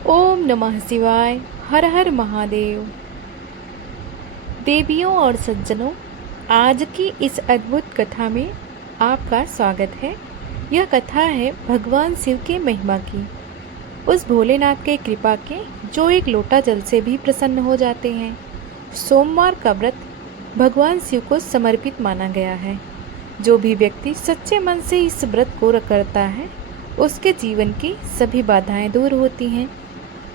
ओम नमः शिवाय। हर हर महादेव। देवियों और सज्जनों, आज की इस अद्भुत कथा में आपका स्वागत है। यह कथा है भगवान शिव के महिमा की, उस भोलेनाथ के कृपा के जो एक लोटा जल से भी प्रसन्न हो जाते हैं। सोमवार का व्रत भगवान शिव को समर्पित माना गया है। जो भी व्यक्ति सच्चे मन से इस व्रत को करता है, उसके जीवन की सभी बाधाएं दूर होती हैं।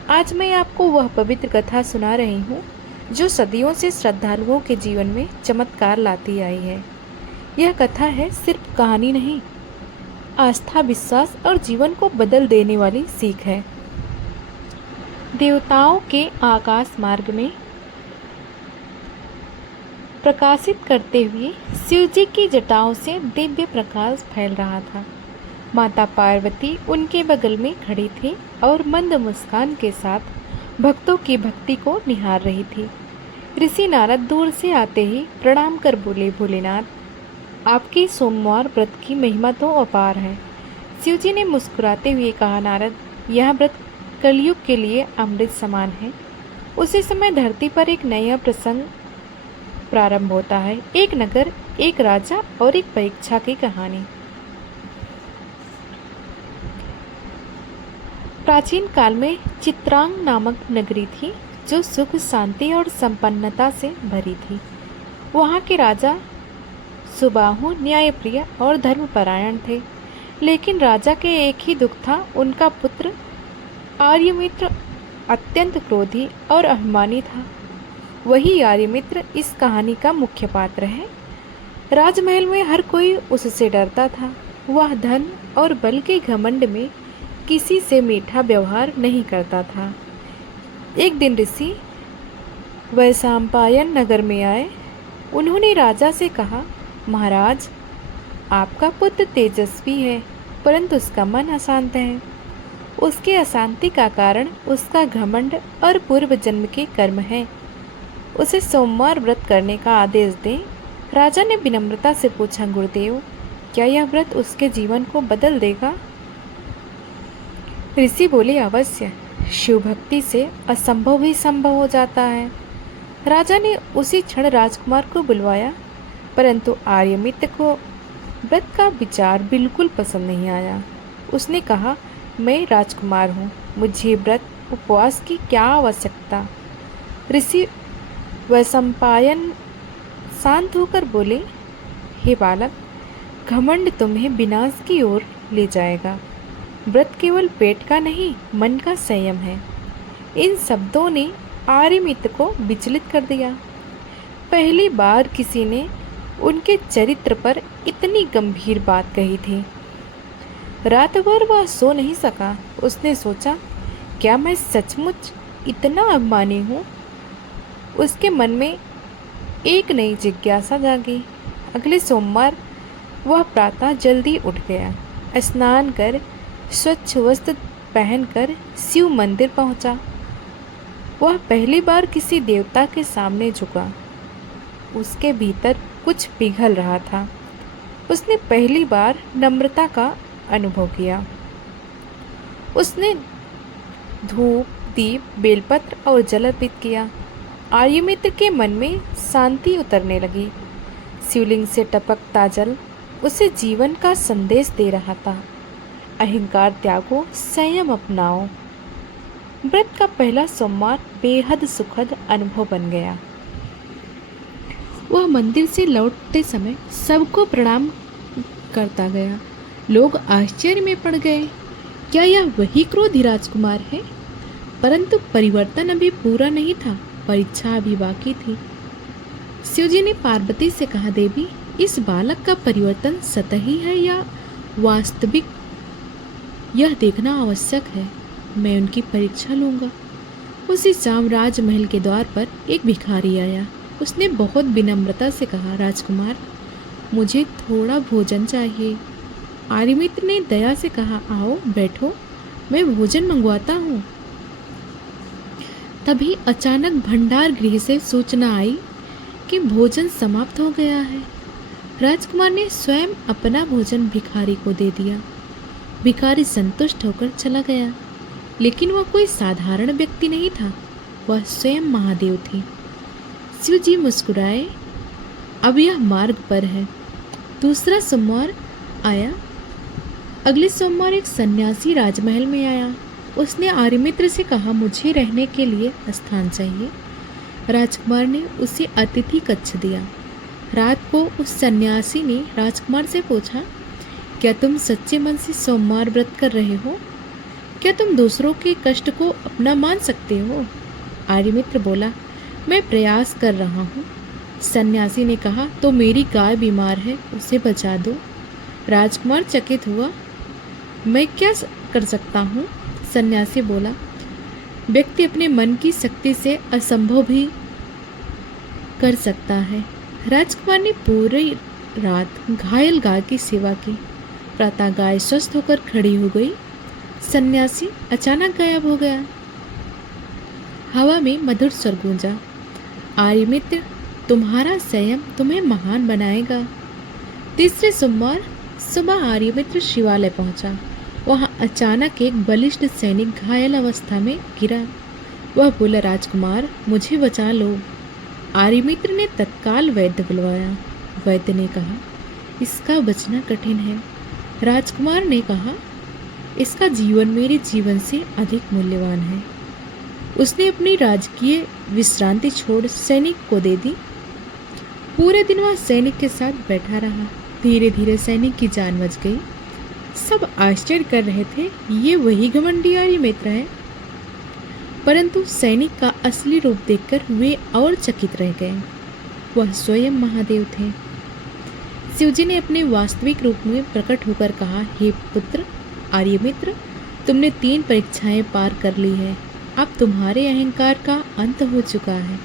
आज मैं आपको वह पवित्र कथा सुना रही हूँ जो सदियों से श्रद्धालुओं के जीवन में चमत्कार लाती आई है। यह कथा है सिर्फ कहानी नहीं, आस्था, विश्वास और जीवन को बदल देने वाली सीख है। देवताओं के आकाश मार्ग में प्रकाशित करते हुए शिव जी की जटाओं से दिव्य प्रकाश फैल रहा था। माता पार्वती उनके बगल में खड़ी थी और मंद मुस्कान के साथ भक्तों की भक्ति को निहार रही थी। ऋषि नारद दूर से आते ही प्रणाम कर बोले, भोलेनाथ, आपकी सोमवार व्रत की महिमा तो अपार है। शिव जी ने मुस्कुराते हुए कहा, नारद, यह व्रत कलयुग के लिए अमृत समान है। उसी समय धरती पर एक नया प्रसंग प्रारंभ होता है। एक नगर, एक राजा और एक परीक्षा की कहानी। प्राचीन काल में चित्रांग नामक नगरी थी जो सुख, शांति और संपन्नता से भरी थी। वहाँ के राजा सुबाहु न्यायप्रिय और धर्मपरायण थे, लेकिन राजा के एक ही दुख था, उनका पुत्र आर्यमित्र अत्यंत क्रोधी और अभिमानी था। वही आर्यमित्र इस कहानी का मुख्य पात्र है। राजमहल में हर कोई उससे डरता था। वह धन और बल के घमंड में किसी से मीठा व्यवहार नहीं करता था। एक दिन ऋषि वैशंपायन नगर में आए। उन्होंने राजा से कहा, महाराज, आपका पुत्र तेजस्वी है, परंतु उसका मन अशांत है। उसके अशांति का कारण उसका घमंड और पूर्व जन्म के कर्म है। उसे सोमवार व्रत करने का आदेश दें। राजा ने विनम्रता से पूछा, गुरुदेव, क्या यह व्रत उसके जीवन को बदल देगा? ऋषि बोले, अवश्य। शिव भक्ति से असंभव भी संभव हो जाता है। राजा ने उसी क्षण राजकुमार को बुलवाया, परंतु आर्यमित्र को व्रत का विचार बिल्कुल पसंद नहीं आया। उसने कहा, मैं राजकुमार हूँ, मुझे व्रत उपवास की क्या आवश्यकता? ऋषि वैशंपायन शांत होकर बोले, हे बालक, घमंड तुम्हें विनाश की ओर ले जाएगा। व्रत केवल पेट का नहीं, मन का संयम है। इन शब्दों ने आर्यमित्र को विचलित कर दिया। पहली बार किसी ने उनके चरित्र पर इतनी गंभीर बात कही थी। रात भर वह सो नहीं सका। उसने सोचा, क्या मैं सचमुच इतना अभिमानी हूँ? उसके मन में एक नई जिज्ञासा जागी। अगले सोमवार वह प्रातः जल्दी उठ गया, स्नान कर स्वच्छ वस्त्र पहनकर शिव मंदिर पहुंचा। वह पहली बार किसी देवता के सामने झुका। उसके भीतर कुछ पिघल रहा था। उसने पहली बार नम्रता का अनुभव किया। उसने धूप, दीप, बेलपत्र और जल अर्पित किया। आर्यमित्र के मन में शांति उतरने लगी। शिवलिंग से टपकता जल उसे जीवन का संदेश दे रहा था। अहंकार त्यागो, संयम अपनाओ। व्रत का पहला सोमवार बेहद सुखद अनुभव बन गया। वह मंदिर से लौटते समय सबको प्रणाम करता गया। लोग आश्चर्य में पड़ गए, क्या यह वही क्रोधी राजकुमार है? परंतु परिवर्तन अभी पूरा नहीं था, परीक्षा अभी बाकी थी। शिवजी ने पार्वती से कहा, देवी, इस बालक का परिवर्तन सतही है या वास्तविक, यह देखना आवश्यक है। मैं उनकी परीक्षा लूँगा। उसी शाम राजमहल के द्वार पर एक भिखारी आया। उसने बहुत विनम्रता से कहा, राजकुमार, मुझे थोड़ा भोजन चाहिए। आर्यमित्र ने दया से कहा, आओ बैठो, मैं भोजन मंगवाता हूँ। तभी अचानक भंडार गृह से सूचना आई कि भोजन समाप्त हो गया है। राजकुमार ने स्वयं अपना भोजन भिखारी को दे दिया। भिखारी संतुष्ट होकर चला गया। लेकिन वह कोई साधारण व्यक्ति नहीं था, वह स्वयं महादेव थे। शिव जी मुस्कुराए, अब यह मार्ग पर है। दूसरा सोमवार आया। अगले सोमवार एक सन्यासी राजमहल में आया। उसने आर्यमित्र से कहा, मुझे रहने के लिए स्थान चाहिए। राजकुमार ने उसे अतिथि कक्ष दिया। रात को उस सन्यासी ने राजकुमार से पूछा, क्या तुम सच्चे मन से सोमवार व्रत कर रहे हो? क्या तुम दूसरों के कष्ट को अपना मान सकते हो? आर्यमित्र बोला, मैं प्रयास कर रहा हूँ। सन्यासी ने कहा, तो मेरी गाय बीमार है, उसे बचा दो। राजकुमार चकित हुआ, मैं क्या कर सकता हूँ? सन्यासी बोला, व्यक्ति अपने मन की शक्ति से असंभव भी कर सकता है। राजकुमार ने पूरी रात घायल गाय की सेवा की। प्रातः गाय स्वस्थ होकर खड़ी हो गई। सन्यासी अचानक गायब हो गया। हवा में मधुर स्वर गूंजा, आर्यमित्र, तुम्हारा संयम तुम्हें महान बनाएगा। तीसरे सोमवार सुबह आर्यमित्र शिवालय पहुंचा। वहां अचानक एक बलिष्ठ सैनिक घायल अवस्था में गिरा। वह बोला, राजकुमार, मुझे बचा लो। आर्यमित्र ने तत्काल वैद्य बुलवाया। वैद्य ने कहा, इसका बचना कठिन है। राजकुमार ने कहा, इसका जीवन मेरे जीवन से अधिक मूल्यवान है। उसने अपनी राजकीय विश्रांति छोड़ सैनिक को दे दी। पूरे दिन वह सैनिक के साथ बैठा रहा। धीरे धीरे सैनिक की जान बच गई। सब आश्चर्य कर रहे थे, ये वही घमंडी आर्यमित्र है। परंतु सैनिक का असली रूप देखकर वे और चकित रह गए। वह स्वयं महादेव थे। शिवजी ने अपने वास्तविक रूप में प्रकट होकर कहा, हे पुत्र आर्यमित्र, तुमने 3 परीक्षाएं पार कर ली है। अब तुम्हारे अहंकार का अंत हो चुका है।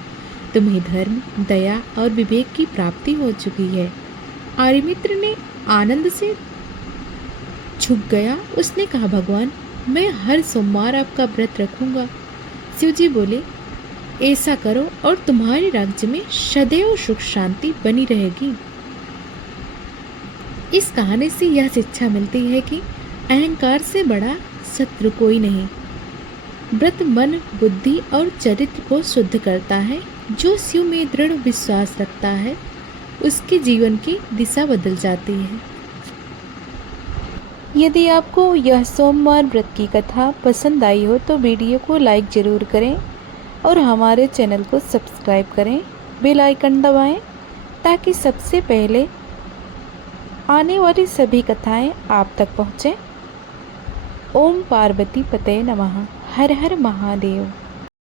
तुम्हें धर्म, दया और विवेक की प्राप्ति हो चुकी है। आर्यमित्र ने आनंद से झुक गया। उसने कहा, भगवान, मैं हर सोमवार आपका व्रत रखूंगा। शिवजी बोले, ऐसा करो और तुम्हारे राज्य में सदैव सुख शांति बनी रहेगी। इस कहानी से यह शिक्षा मिलती है कि अहंकार से बड़ा शत्रु कोई नहीं। व्रत मन, बुद्धि और चरित्र को शुद्ध करता है। जो शिव में दृढ़ विश्वास रखता है, उसके जीवन की दिशा बदल जाती है। यदि आपको यह सोमवार व्रत की कथा पसंद आई हो तो वीडियो को लाइक ज़रूर करें और हमारे चैनल को सब्सक्राइब करें, बेल आइकन दबाएं ताकि सबसे पहले आने वाली सभी कथाएं आप तक पहुँचें। ओम पार्वती पते नमः। हर हर महादेव।